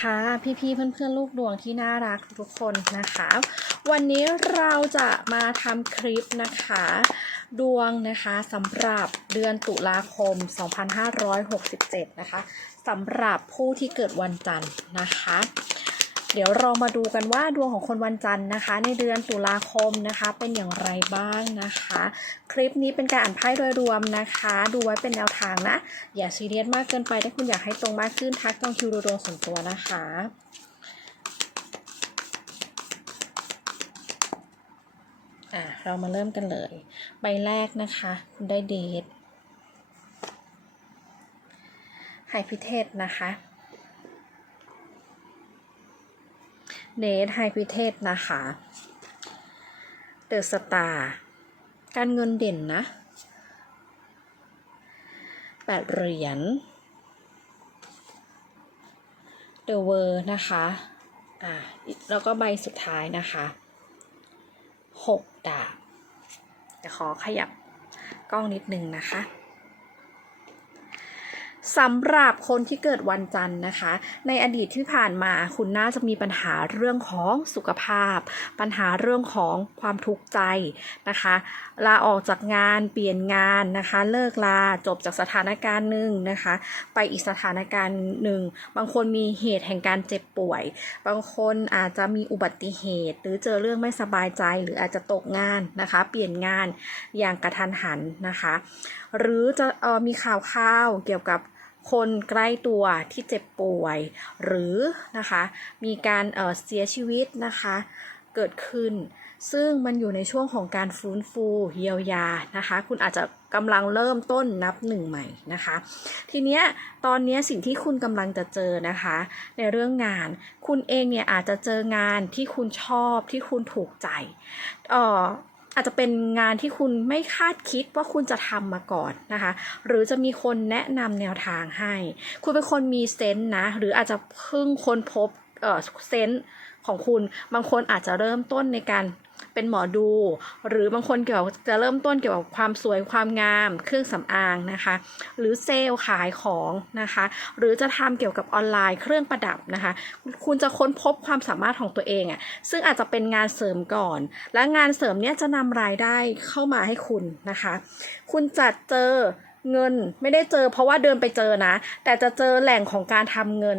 สวัสดีค่ะ พี่ๆเพื่อนๆลูกดวงที่น่ารักทุกคนนะคะ วันนี้เราจะมาทำคลิปนะคะ ดวงนะคะสำหรับเดือนตุลาคม 2567 นะคะสำหรับผู้ที่เกิดวันจันทร์นะคะ เดี๋ยวเรามาดูกันว่าดวงของคนวันจันทร์นะคะ ในเดือนตุลาคมนะคะ เป็นอย่างไรบ้างนะคะ คลิปนี้เป็นการอ่านไพ่โดยรวมนะคะ ดูไว้เป็นแนวทางนะ อย่าซีเรียสมากเกินไปถ้าคุณอยากให้ตรงมากขึ้นทักจองคิวดูดวงส่วนตัวนะคะอะเรามาเริ่มกันเลย ใบแรกนะคะ คุณได้เดทไฮพิเทศนะคะ เดทไฮพิเทศนะคะเดอะสตาร์การเงินเด่นนะแปดเหรียญเดอะเวอร์นะคะอ่าแล้วก็ใบสุดท้ายนะคะหกดาบเดี๋ยวขอขยับกล้องนิดนึงนะคะ สำหรับคนที่เกิดวันจันทร์นะคะ ในอดีตที่ผ่านมาคุณน่าจะมีปัญหาเรื่องของสุขภาพ ปัญหาเรื่องของความทุกข์ใจนะคะลาออกจากงานเปลี่ยนงานนะคะ เลิกลาจบจากสถานการณ์หนึ่งนะคะ ไปอีกสถานการณ์หนึ่ง บางคนมีเหตุแห่งการเจ็บป่วย บางคนอาจจะมีอุบัติเหตุ หรือเจอเรื่องไม่สบายใจหรืออาจจะตกงานนะคะ เปลี่ยนงานอย่างกระทันหันนะคะ หรือจะเอ่อมีข่าวข่าวเกี่ยวกับ คนใกล้ตัวที่เจ็บป่วย หรือนะคะมีการเเสียชีวิตนะคะเกิดขึ้น ซึ่งมันอยู่ในช่วงของการฟื้นฟูเยียวยานะคะ คุณอาจจะกำลังเริ่มต้นนับหนึ่งใหม่นะคะ ทีเนี้ยตอนเนี้ยสิ่งที่คุณกำลังจะเจอนะคะ ในเรื่องงาน คุณเองเนี่ยอาจจะเจองานที่คุณชอบที่คุณถูกใจเอ่อ อาจจะเป็นงานที่คุณไม่คาดคิดว่าคุณจะทำมาก่อนนะคะ หรือจะมีคนแนะนำแนวทางให้ คุณเป็นคนมีเซนส์นะ หรืออาจจะเพิ่งค้นพบเอ่อเซนส์ของคุณ บางคนอาจจะเริ่มต้นในการ เป็นหมอดู หรือบางคนเกี่ยวกับจะเริ่มต้นเกี่ยวกับความสวยความงาม เครื่องสำอางนะคะ หรือเซลล์ขายของนะคะ หรือจะทำเกี่ยวกับออนไลน์เครื่องประดับนะคะ คุณจะค้นพบความสามารถของตัวเองอะ่ะซึ่งอาจจะเป็นงานเสริมก่อน และงานเสริมเนี้ยจะนำรายได้เข้ามาให้คุณนะคะ คุณจะเจอเงินไม่ได้เจอเพราะว่าเดินไปเจอนะ แต่จะเจอแหล่งของการทำเงิน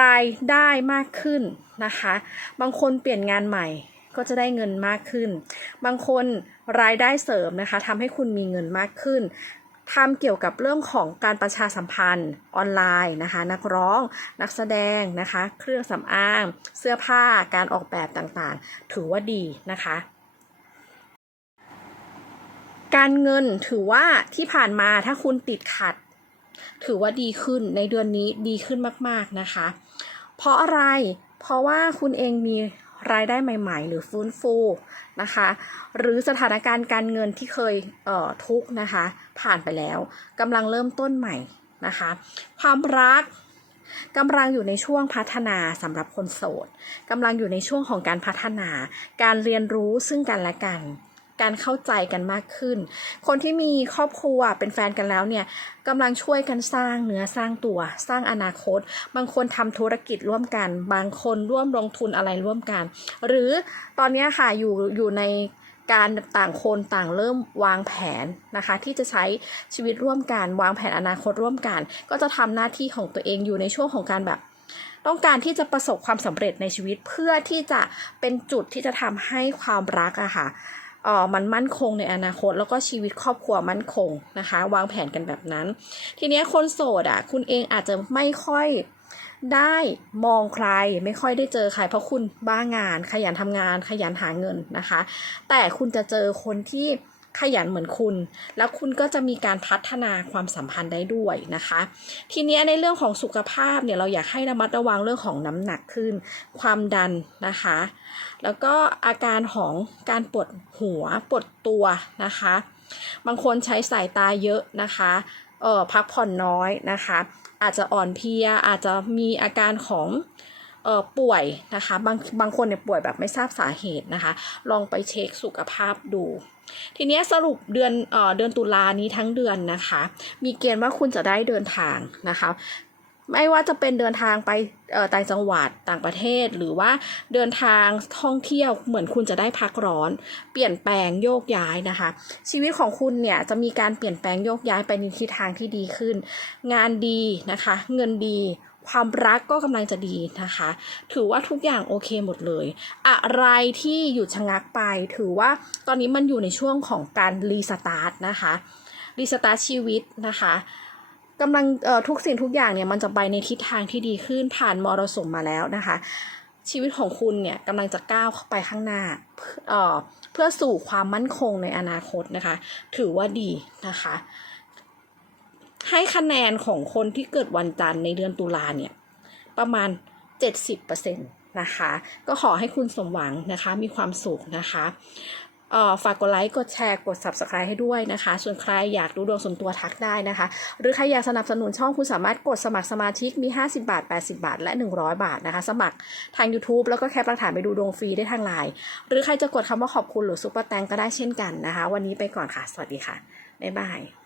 รายได้มากขึ้นนะคะ บางคนเปลี่ยนงานใหม่ ก็จะได้เงินมากขึ้น บางคนรายได้เสริมนะคะทำให้คุณมีเงินมากขึ้นทำเกี่ยวกับเรื่องของการประชาสัมพันธ์ออนไลน์นะคะ นักร้อง นักแสดงนะคะ เครื่องสำอาง เสื้อผ้าการออกแบบต่างๆ ถือว่าดีนะคะ การเงินถือว่าที่ผ่านมาถ้าคุณติดขัด ถือว่าดีขึ้นในเดือนนี้ดีขึ้นมากๆนะคะ เพราะอะไรเพราะว่าคุณเองมี รายได้ใหม่ ๆ หรือฟื้นฟูนะคะ หรือสถานการณ์การเงินที่เคยเอ่อทุกนะคะ ผ่านไปแล้วกำลังเริ่มต้นใหม่นะคะ ความรักกำลังอยู่ในช่วงพัฒนาสำหรับคนโสดกำลังอยู่ในช่วงของการพัฒนา การเรียนรู้ซึ่งกันและกัน การเข้าใจกันมากขึ้น คนที่มีครอบครัวเป็นแฟนกันแล้วเนี่ยกำลังช่วยกันสร้างเนื้อสร้างตัว สร้างอนาคต บางคนทำธุรกิจร่วมกัน บางคนร่วมลงทุนอะไรร่วมกัน หรือตอนนี้ค่ะอยู่อยู่ในการต่างคนต่างเริ่มวางแผนนะคะ ที่จะใช้ชีวิตร่วมกัน วางแผนอนาคตร่วมกัน ก็จะทำหน้าที่ของตัวเองอยู่ในช่วงของการแบบ ต้องการที่จะประสบความสำเร็จในชีวิตเพื่อที่จะเป็นจุดที่จะทำให้ความรักอะค่ะ เออมันมั่นคงในอนาคต แล้วก็ชีวิตครอบครัวมั่นคงนะคะ วางแผนกันแบบนั้น ทีเนี้ยคนโสดอะ คุณเองอาจจะไม่ค่อยได้มองใครไม่ค่อยได้เจอใครเพราะคุณบ้างาน ขยันทำงานขยันหาเงินนะคะ แต่คุณจะเจอคนที่ ขยันเหมือนคุณ แล้วคุณก็จะมีการพัฒนาความสัมพันธ์ได้ด้วยนะคะ ทีนี้ในเรื่องของสุขภาพเนี่ยเราอยากให้ระมัดระวังเรื่องของน้ำหนักขึ้น ความดันนะคะ แล้วก็อาการของการปวดหัวปวดตัวนะคะ บางคนใช้สายตาเยอะนะคะเออพักผ่อนน้อยนะคะ อาจจะอ่อนเพลียอาจจะมีอาการของ เออป่วยนะคะบางบางคนเนี่ยป่วยแบบไม่ทราบสาเหตุนะคะ ลองไปเช็คสุขภาพดู ทีนี้สรุปเดือนเออเดือนตุลานี้ทั้งเดือนนะคะ มีเกณฑ์ว่าคุณจะได้เดินทางนะคะไม่ว่าจะเป็นเดินทางไปเออต่างจังหวัดต่างประเทศ หรือว่าเดินทางท่องเที่ยวเหมือนคุณจะได้พักร้อน เปลี่ยนแปลงโยกย้ายนะคะ ชีวิตของคุณเนี่ยจะมีการเปลี่ยนแปลงโยกย้ายไปในทิศทางที่ดีขึ้น งานดีนะคะ เงินดี ความรักก็กำลังจะดีนะคะ ถือว่าทุกอย่างโอเคหมดเลย อะไรที่หยุดชะงักไป ถือว่าตอนนี้มันอยู่ในช่วงของการรีสตาร์ทนะคะรีสตาร์ทชีวิตนะคะกำลังเอ่อทุกสิ่งทุกอย่างเนี่ยมันจะไปในทิศทางที่ดีขึ้นผ่านมรสุมมาแล้วนะคะ ชีวิตของคุณเนี่ยกำลังจะก้าวเข้าไปข้างหน้าเพื่อเอ่อเพื่อสู่ความมั่นคงในอนาคตนะคะ ถือว่าดีนะคะ ให้คะแนนของคนที่เกิดวันจันทร์ในเดือนตุลาเนี่ย ประมาณ 70%นะคะ ก็ขอให้คุณสมหวังนะคะ มีความสุขนะคะฝากกดไลค์กดแชร์กด Subscribe ให้ด้วยนะคะ ส่วนใครอยากดูดวงส่วนตัวทักได้นะคะ หรือใครอยากสนับสนุนช่องคุณสามารถกดสมัครสมาชิกมี 50 บาท 80 บาท และ 100 บาทนะคะ สมัครทาง YouTube แล้วก็แคปหลักฐานไปดูดวงฟรีได้ทางไลน์หรือใครจะกดคำว่าขอบคุณหรือซุปเปอร์แตงก็ได้เช่นกันนะคะ วันนี้ไปก่อนค่ะ สวัสดีค่ะ บ๊ายบาย